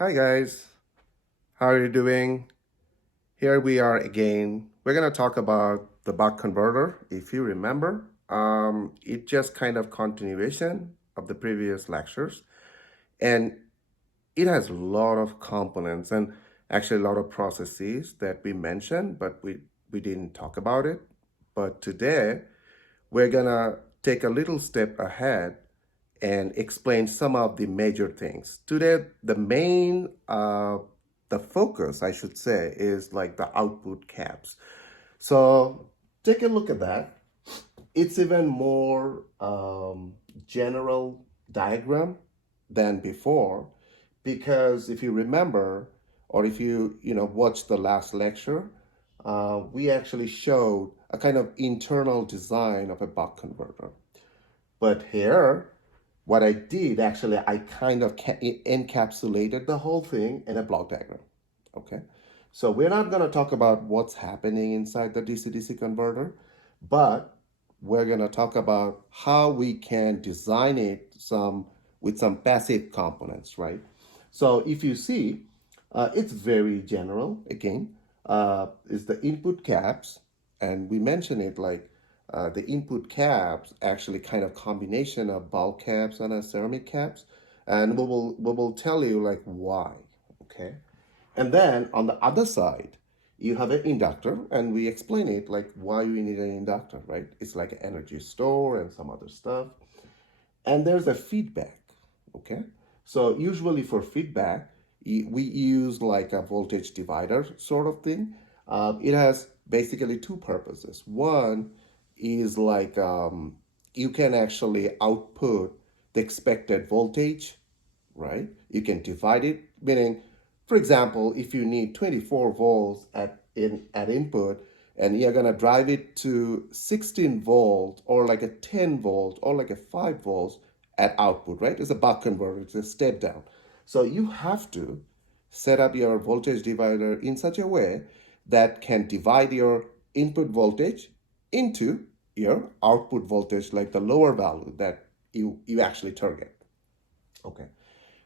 Hi guys, how are you doing? Here we are again. We're going to talk about the buck converter. If you remember, it just kind of continuation of the previous lectures, and it has a lot of components and actually a lot of processes that we mentioned, but we didn't talk about it. But today we're gonna take a little step ahead and explain some of the major things. Today, the focus, I should say, is like the output caps. So take a look at that. It's even more general diagram than before, because if you remember, or if you watched the last lecture, we actually showed a kind of internal design of a buck converter. But here, what I did actually, I kind of encapsulated the whole thing in a block diagram. Okay. So we're not going to talk about what's happening inside the DC-DC converter, but we're going to talk about how we can design it with some passive components, right? So if you see, it's very general. Again, is the input caps, and we mention it like the input caps actually kind of combination of bulk caps and ceramic caps, and we will tell you like why. Okay, and then on the other side, you have an inductor, and we explain it like why we need an inductor, right? It's like an energy store and some other stuff. And there's a feedback, okay? So usually for feedback, we use like a voltage divider sort of thing. It has basically two purposes. One is like you can actually output the expected voltage, right? You can divide it, meaning, for example, if you need 24 volts at input, and you're gonna drive it to 16 volt or like a 10 volt or like a 5 volts at output, right? It's a buck converter, it's a step down. So you have to set up your voltage divider in such a way that can divide your input voltage into your output voltage, like the lower value that you actually target. Okay.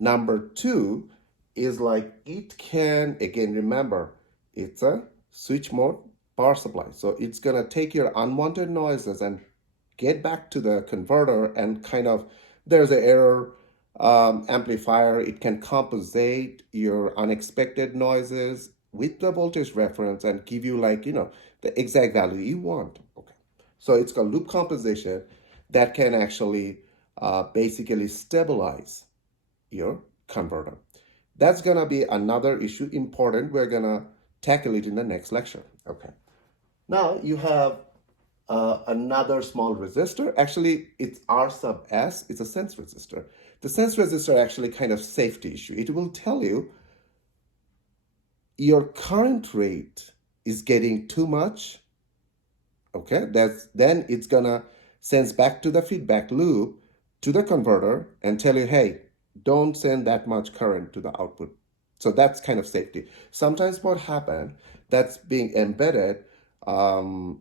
Number two is like it can, again, remember, it's a switch mode power supply. So it's going to take your unwanted noises and get back to the converter and kind of, there's an error amplifier. It can compensate your unexpected noises with the voltage reference and give you like, the exact value you want. Okay. So it's called loop compensation that can actually basically stabilize your converter. That's going to be another issue important. We're going to tackle it in the next lecture. Okay. Now you have another small resistor. Actually, it's R sub S. It's a sense resistor. The sense resistor actually kind of safety issue. It will tell you your current rate is getting too much. Okay, then it's gonna sense back to the feedback loop to the converter and tell you, hey, don't send that much current to the output. So that's kind of safety. Sometimes what happens, that's being embedded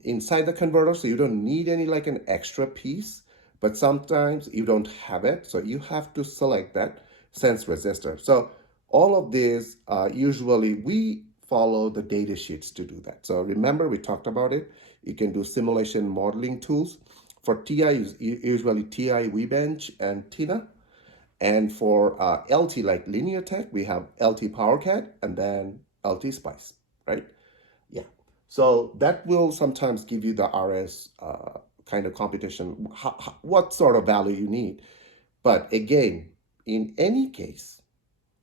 inside the converter, so you don't need any like an extra piece, but sometimes you don't have it, so you have to select that sense resistor. So all of these, usually we follow the data sheets to do that. So remember, we talked about it. You can do simulation modeling tools. For TI, usually TI Webench and Tina. And for LT, like Linear Tech, we have LT PowerCAD and then LT Spice, right? Yeah. So that will sometimes give you the RS kind of computation, what sort of value you need. But again, in any case,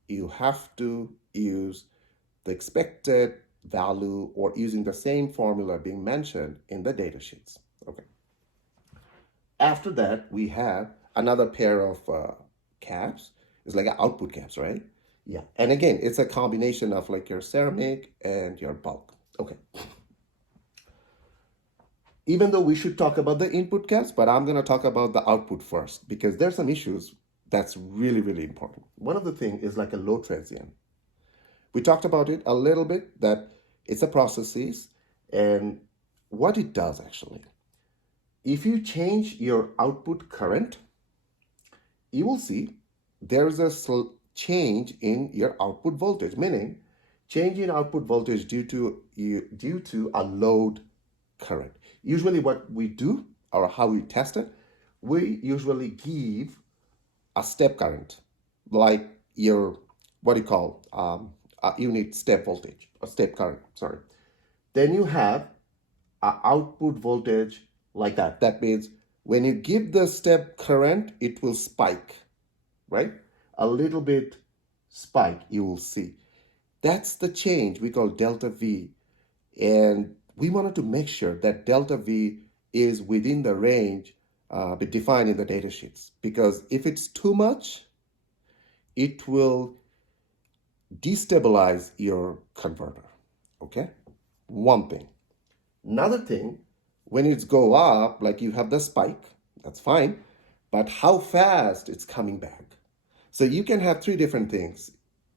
you have to use the expected value or using the same formula being mentioned in the data sheets. Okay. After that, we have another pair of caps. It's like output caps, right? Yeah. And again, it's a combination of like your ceramic and your bulk. Okay. Even though we should talk about the input caps, but I'm going to talk about the output first because there's some issues that's really, really important. One of the things is like a low transient. We talked about it a little bit, that it's a processes and what it does actually. If you change your output current, you will see there's a change in your output voltage, meaning change in output voltage due to a load current. Usually what we do or how we test it, we usually give a step current, like your, what do you call, a unit step voltage, a step current, sorry. Then you have a output voltage like that. That means when you give the step current, it will spike, right? A little bit spike you will see. That's the change we call delta V. And we wanted to make sure that delta V is within the range defined in the data sheets. Because if it's too much, it will destabilize your converter. Okay? One thing. Another thing, when it's go up, like you have the spike, that's fine, but how fast it's coming back. So you can have three different things.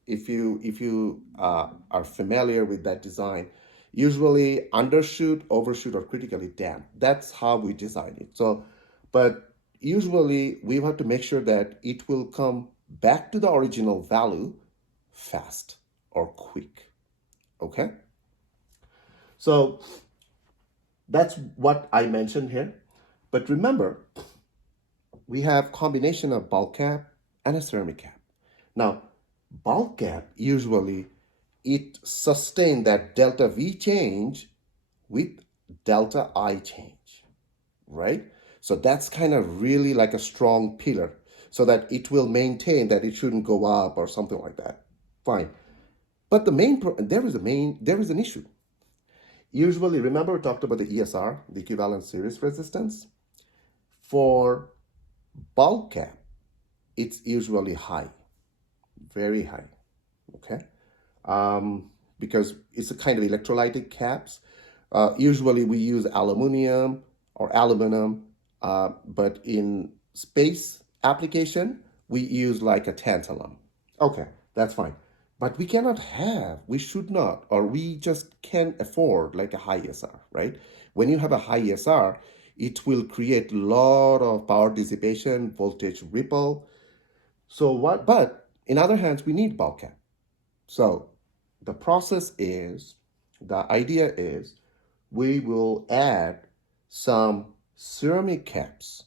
If you are familiar with that design, usually undershoot, overshoot, or critically damp. That's how we design it. So, but usually we have to make sure that it will come back to the original value fast or quick. Okay? So that's what I mentioned here. But remember, we have combination of bulk cap and a ceramic cap. Now, bulk cap usually it sustain that delta V change with delta I change, right? So that's kind of really like a strong pillar so that it will maintain that it shouldn't go up or something like that. Fine. But there is an issue. Usually, remember we talked about the ESR, the equivalent series resistance? For bulk cap, it's usually high, very high, okay? Because it's a kind of electrolytic caps. Usually we use aluminum or aluminum, but in space application, we use like a tantalum. Okay, that's fine. But we should not, or we just can't afford like a high ESR, right? When you have a high ESR, it will create a lot of power dissipation, voltage ripple. But in other hands, we need bulk cap. So the idea is we will add some ceramic caps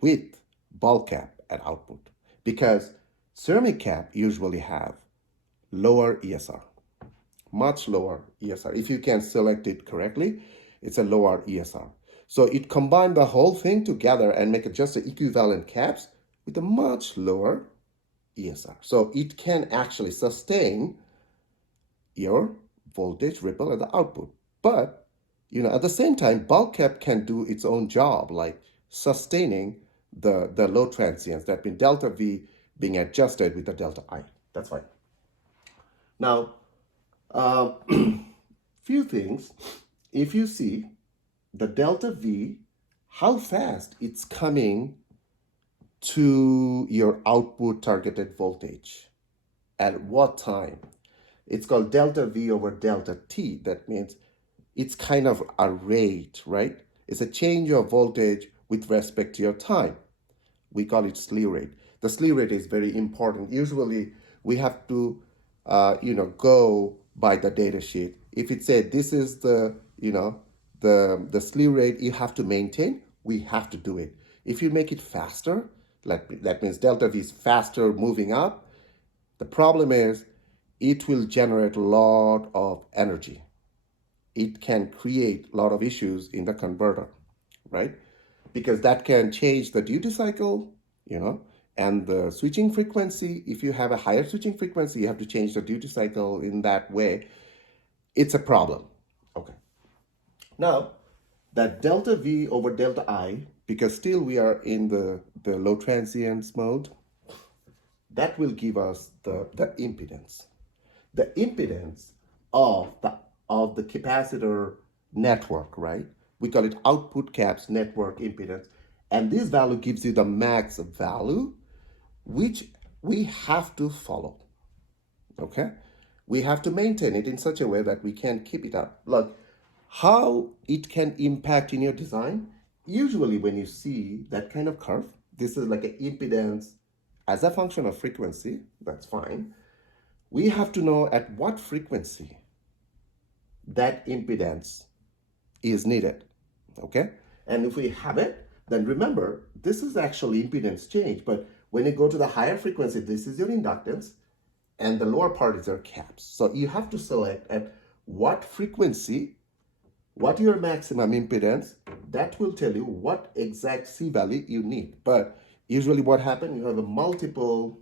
with bulk cap at output because ceramic cap usually have lower ESR, much lower ESR. If you can select it correctly, it's a lower ESR. So it combined the whole thing together and make it just the equivalent caps with a much lower ESR. So it can actually sustain your voltage ripple at the output. But, at the same time, bulk cap can do its own job, like sustaining the low transients, that means delta V being adjusted with the delta I. That's fine. Now, few things. If you see the delta V, how fast it's coming to your output targeted voltage, at what time. It's called delta V over delta T. That means it's kind of a rate, right? It's a change of voltage with respect to your time. We call it slew rate. The slew rate is very important. Usually we have to, go by the data sheet. If it said this is the slew rate you have to maintain, we have to do it. If you make it faster, that means delta V is faster moving up, the problem is it will generate a lot of energy. It can create a lot of issues in the converter, right? Because that can change the duty cycle, and the switching frequency. If you have a higher switching frequency, you have to change the duty cycle in that way. It's a problem. Okay. Now, that delta V over delta I, because still we are in the low transients mode, that will give us the impedance. The impedance of the capacitor network, right? We call it output caps network impedance. And this value gives you the max value, which we have to follow. Okay? We have to maintain it in such a way that we can keep it up. Look, how it can impact in your design, usually when you see that kind of curve, this is like an impedance as a function of frequency, that's fine. We have to know at what frequency that impedance is needed, okay? And if we have it, then remember, this is actually impedance change, but when you go to the higher frequency, this is your inductance, and the lower part is your caps. So you have to select at what frequency, what your maximum impedance, that will tell you what exact C value you need. But usually what happens, you have a multiple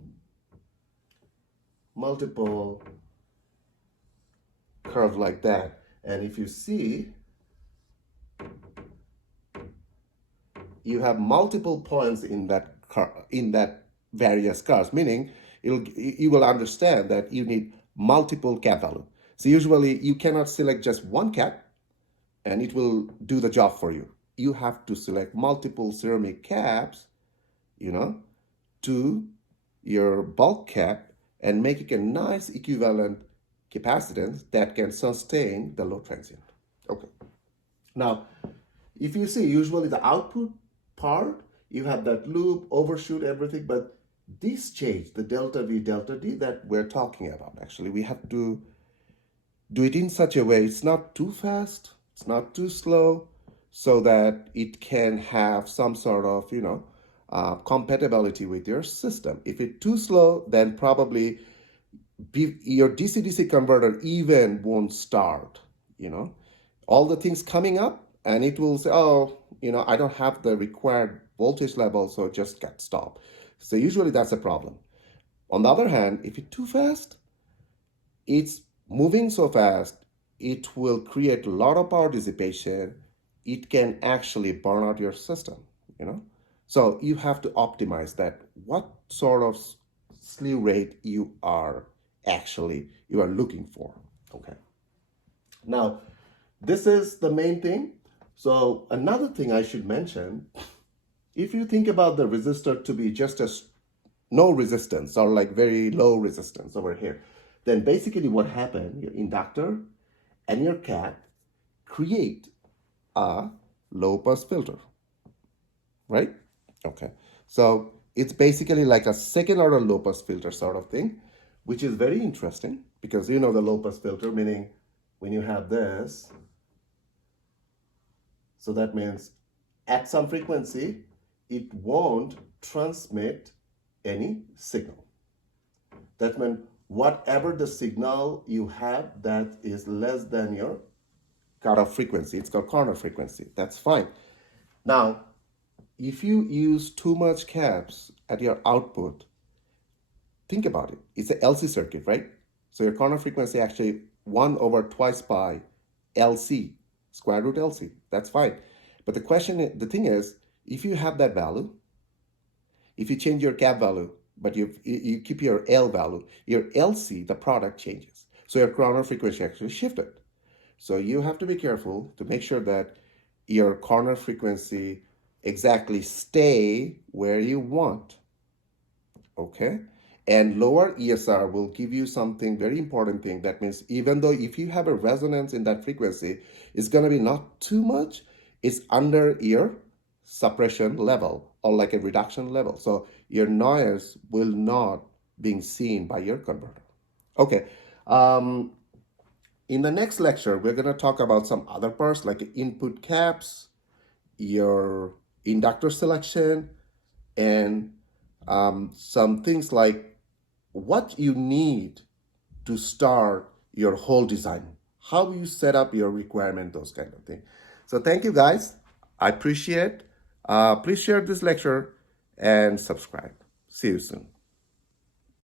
curve like that. And if you see, you have multiple points in that various curves, meaning you will understand that you need multiple cap value. So usually you cannot select just one cap and it will do the job for you. You have to select multiple ceramic caps, to your bulk cap and make it a nice equivalent capacitance that can sustain the low transient. Okay. Now, if you see, usually the output part, you have that loop, overshoot, everything, but this change, the delta V, delta D that we're talking about, actually, we have to do it in such a way it's not too fast, it's not too slow, so that it can have some sort of, compatibility with your system. If it's too slow, then probably your DC-DC converter even won't start, all the things coming up, and it will say, oh, I don't have the required voltage level, so just get stopped. So usually that's a problem. On the other hand, if it's too fast, it's moving so fast, it will create a lot of power dissipation. It can actually burn out your system, So you have to optimize that, what sort of slew rate you are looking for, okay? Now, this is the main thing. So another thing I should mention, if you think about the resistor to be just no resistance or like very low resistance over here, then basically what happened, your inductor and your cap create a low pass filter, right? Okay, so it's basically like a second order low pass filter sort of thing, which is very interesting because the low pass filter, meaning when you have this, so that means at some frequency, it won't transmit any signal. That means whatever the signal you have that is less than your cutoff frequency, it's called corner frequency, that's fine. Now, if you use too much caps at your output, think about it. It's a LC circuit, right? So your corner frequency actually 1 over twice pi LC, square root LC. That's fine. But the thing is, if you have that value, if you change your cap value, but you keep your L value, your LC, the product changes. So your corner frequency actually shifted. So you have to be careful to make sure that your corner frequency exactly stay where you want, okay? And lower ESR will give you something very important thing. That means even though if you have a resonance in that frequency, it's gonna be not too much, it's under your suppression level or like a reduction level. So your noise will not be seen by your converter. Okay, in the next lecture, we're gonna talk about some other parts like input caps, your inductor selection, and some things like what you need to start your whole design, how you set up your requirement, those kind of things. So thank you guys. I appreciate. Please share this lecture and subscribe. See you soon.